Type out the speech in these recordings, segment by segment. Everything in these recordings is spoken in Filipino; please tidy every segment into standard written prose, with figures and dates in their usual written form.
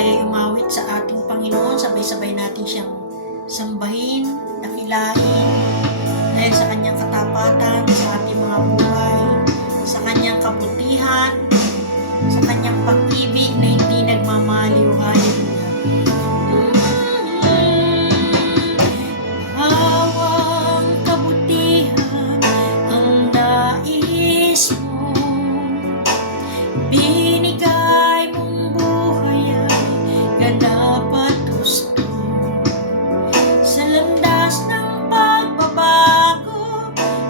tayo umawit sa ating Panginoon, sabay-sabay natin siyang sambahin, dakilain, dahil sa kanyang katapatan sa ating mga buhay, sa kanyang kabutihan, sa kanyang pag-ibig na hindi nagmamaliw. Hallelujah. Hawang kabutihan ang nais mo, binigay mong buhay ay ganap at gusto. Sa landas ng pagbabago,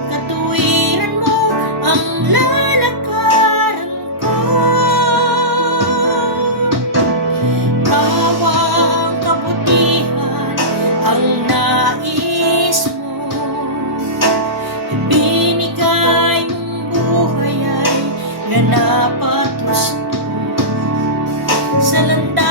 katuwiran mo ang lalakaran ko. Hawang kabutihan ang nais mo, binigay mong buhay ay ganap at gusto. Sa landas